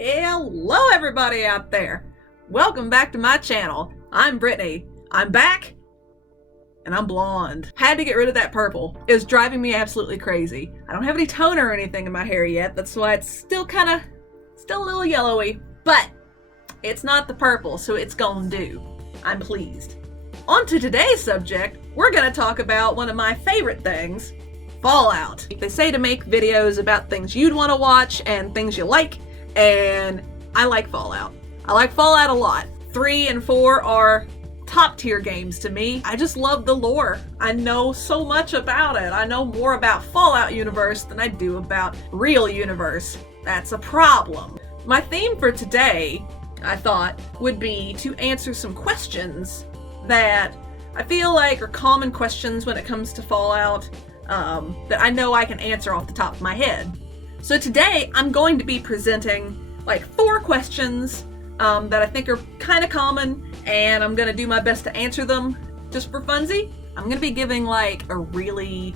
Hello everybody out there! Welcome back to my channel. I'm Brittany. I'm back, and I'm blonde. Had to get rid of that purple. It was driving me absolutely crazy. I don't have any toner or anything in my hair yet, that's why it's still a little yellowy. But it's not the purple, so it's gonna do. I'm pleased. On to today's subject, we're gonna talk about one of my favorite things, Fallout. They say to make videos about things you'd want to watch and things you like, and I like Fallout. I like Fallout a lot. 3 and 4 are top tier games to me. I just love the lore. I know so much about it. I know more about Fallout universe than I do about real universe. That's a problem. My theme for today, I thought, would be to answer some questions that I feel like are common questions when it comes to Fallout, that I know I can answer off the top of my head. So today I'm going to be presenting like 4 questions that I think are kind of common, and I'm going to do my best to answer them just for funsies. I'm going to be giving like a really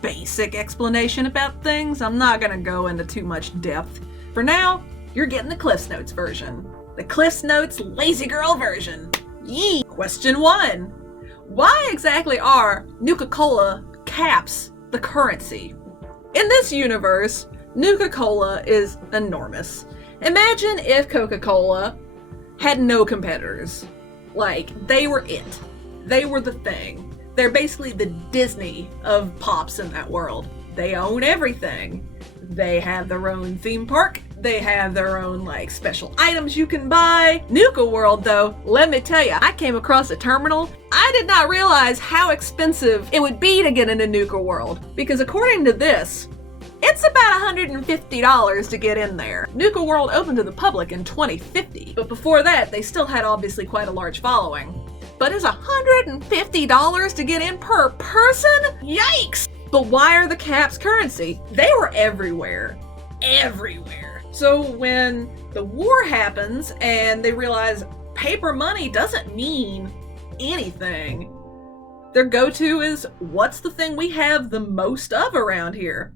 basic explanation about things. I'm not going to go into too much depth. For now, you're getting the Cliff's Notes version. The Cliff's Notes lazy girl version. Yee! Question 1. Why exactly are Nuka-Cola caps the currency? In this universe, Nuka-Cola is enormous. Imagine if Coca-Cola had no competitors. Like, they were it. They were the thing. They're basically the Disney of pops in that world. They own everything. They have their own theme park. They have their own, like, special items you can buy. Nuka World, though, let me tell you, I came across a terminal. I did not realize how expensive it would be to get into Nuka World, because according to this, it's about $150 to get in there. Nuka World opened to the public in 2050, but before that, they still had obviously quite a large following. But it's $150 to get in per person? Yikes! But why are the caps currency? They were everywhere. Everywhere. So when the war happens and they realize paper money doesn't mean anything, their go-to is, what's the thing we have the most of around here?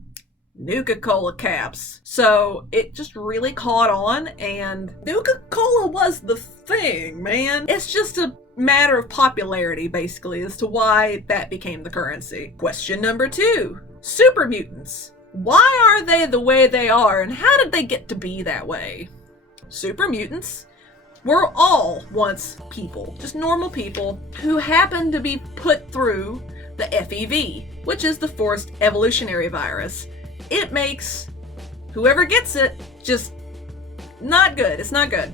Nuka-Cola caps. So it just really caught on, and Nuka-Cola was the thing, man. It's just a matter of popularity, basically, as to why that became the currency. Question number 2. Super mutants. Why are they the way they are, and how did they get to be that way? Super mutants were all once people, just normal people, who happened to be put through the FEV, which is the forced evolutionary virus. It makes whoever gets it just not good. It's not good.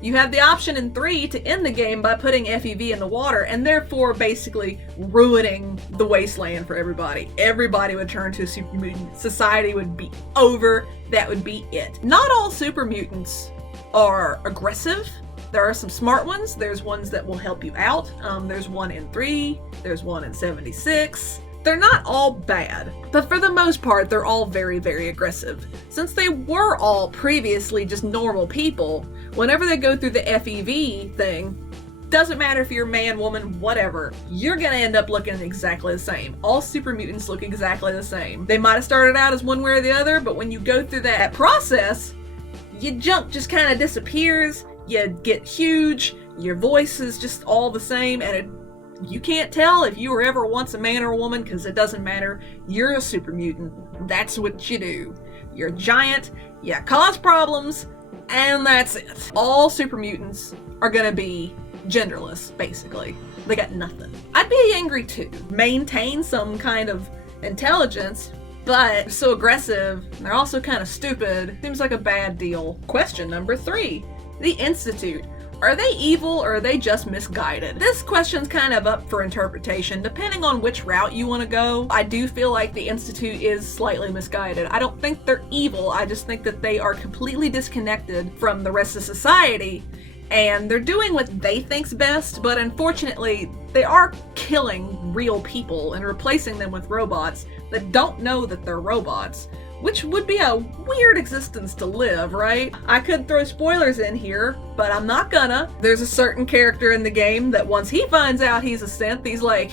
You have the option in 3 to end the game by putting FEV in the water, and therefore basically ruining the wasteland for everybody. Everybody would turn to a super mutant. Society would be over. That would be it. Not all super mutants are aggressive. There are some smart ones. There's ones that will help you out. There's one in 3. There's one in 76. They're not all bad, but for the most part, they're all very, very aggressive. Since they were all previously just normal people, whenever they go through the FEV thing, doesn't matter if you're man, woman, whatever, you're gonna end up looking exactly the same. All super mutants look exactly the same. They might have started out as one way or the other, but when you go through that process, your junk just kind of disappears, you get huge, your voice is just all the same, and you can't tell if you were ever once a man or a woman, because it doesn't matter. You're a super mutant. That's what you do. You're a giant, you cause problems, and that's it. All super mutants are gonna be genderless, basically. They got nothing. I'd be angry too. Maintain some kind of intelligence, but so aggressive, they're also kind of stupid. Seems like a bad deal. Question number 3. The Institute. Are they evil, or are they just misguided? This question's kind of up for interpretation, depending on which route you want to go. I do feel like the Institute is slightly misguided. I don't think they're evil, I just think that they are completely disconnected from the rest of society, and they're doing what they think's best, but unfortunately, they are killing real people and replacing them with robots that don't know that they're robots. Which would be a weird existence to live, right? I could throw spoilers in here, but I'm not gonna. There's a certain character in the game that once he finds out he's a synth, he's like,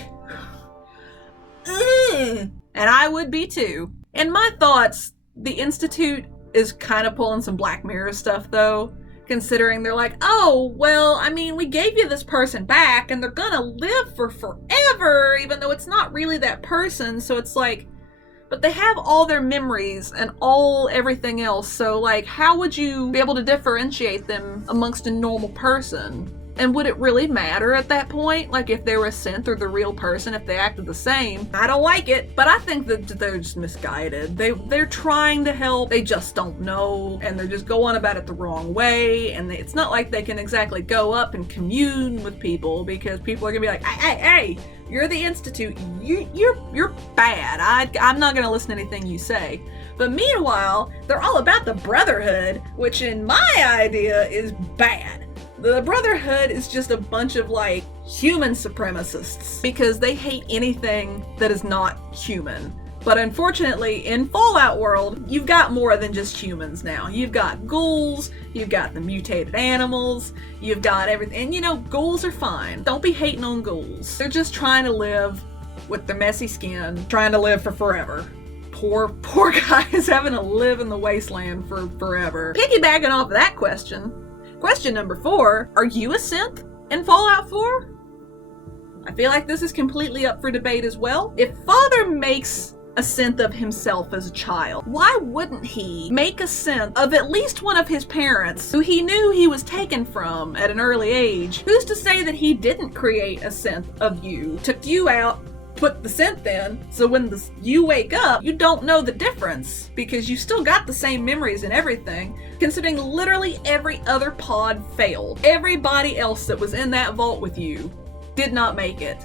ugh. And I would be too. In my thoughts, the Institute is kind of pulling some Black Mirror stuff though, considering they're like, oh, well, I mean, we gave you this person back and they're gonna live for forever, even though it's not really that person. So it's like, but they have all their memories and everything else. So like, how would you be able to differentiate them amongst a normal person? And would it really matter at that point? Like if they were a synth or the real person, if they acted the same? I don't like it, but I think that they're just misguided. They're trying to help, they just don't know, and they're just going about it the wrong way, and it's not like they can exactly go up and commune with people, because people are gonna be like, hey, you're the Institute, you're bad, I'm not gonna listen to anything you say. But meanwhile, they're all about the Brotherhood, which in my idea is bad. The Brotherhood is just a bunch of like human supremacists because they hate anything that is not human. But unfortunately, in Fallout world, you've got more than just humans now. You've got ghouls, you've got the mutated animals, you've got everything. And you know, ghouls are fine. Don't be hating on ghouls. They're just trying to live with their messy skin, trying to live for forever. Poor guys having to live in the wasteland for forever. Piggybacking off of that question number 4, are you a synth in Fallout 4? I feel like this is completely up for debate as well. If Father makes a synth of himself as a child, why wouldn't he make a synth of at least one of his parents who he knew he was taken from at an early age? Who's to say that he didn't create a synth of you, took you out, put the synth in, so when you wake up, you don't know the difference because you still got the same memories and everything, considering literally every other pod failed. Everybody else that was in that vault with you did not make it.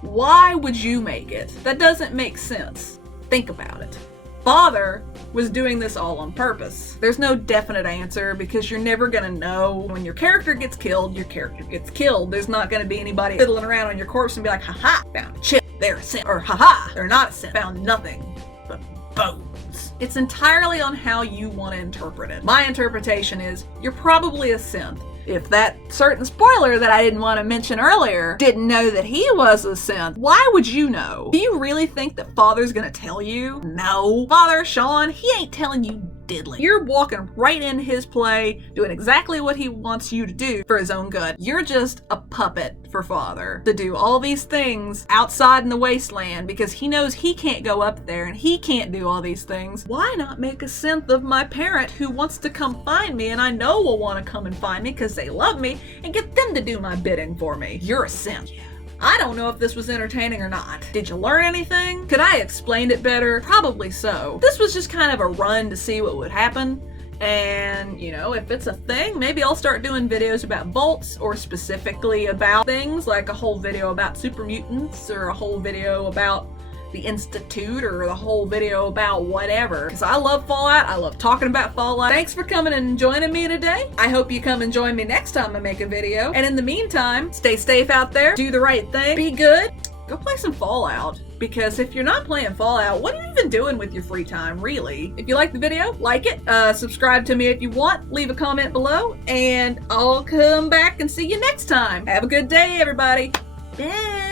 Why would you make it? That doesn't make sense. Think about it. Father was doing this all on purpose. There's no definite answer because you're never gonna know. When your character gets killed, your character gets killed. There's not gonna be anybody fiddling around on your corpse and be like, haha, found a chip, they're a synth. Or haha, they're not a synth, found nothing but bones. It's entirely on how you want to interpret it. My interpretation is you're probably a synth. If that certain spoiler that I didn't want to mention earlier didn't know that he was a synth, why would you know? Do you really think that Father's gonna tell you? No. Father, Sean, he ain't telling you diddly. You're walking right in his play, doing exactly what he wants you to do for his own good. You're just a puppet for Father to do all these things outside in the wasteland because he knows he can't go up there and he can't do all these things. Why not make a synth of my parent who wants to come find me and I know will want to come and find me because they love me, and get them to do my bidding for me? You're a synth. I don't know if this was entertaining or not. Did you learn anything? Could I explain it better? Probably so. This was just kind of a run to see what would happen. And, you know, if it's a thing, maybe I'll start doing videos about vaults or specifically about things like a whole video about super mutants or a whole video about the Institute or the whole video about whatever. Because I love Fallout. I love talking about Fallout. Thanks for coming and joining me today. I hope you come and join me next time I make a video. And in the meantime, stay safe out there. Do the right thing. Be good. Go play some Fallout. Because if you're not playing Fallout, what are you even doing with your free time, really? If you like the video, like it. Subscribe to me if you want. Leave a comment below. And I'll come back and see you next time. Have a good day, everybody. Bye.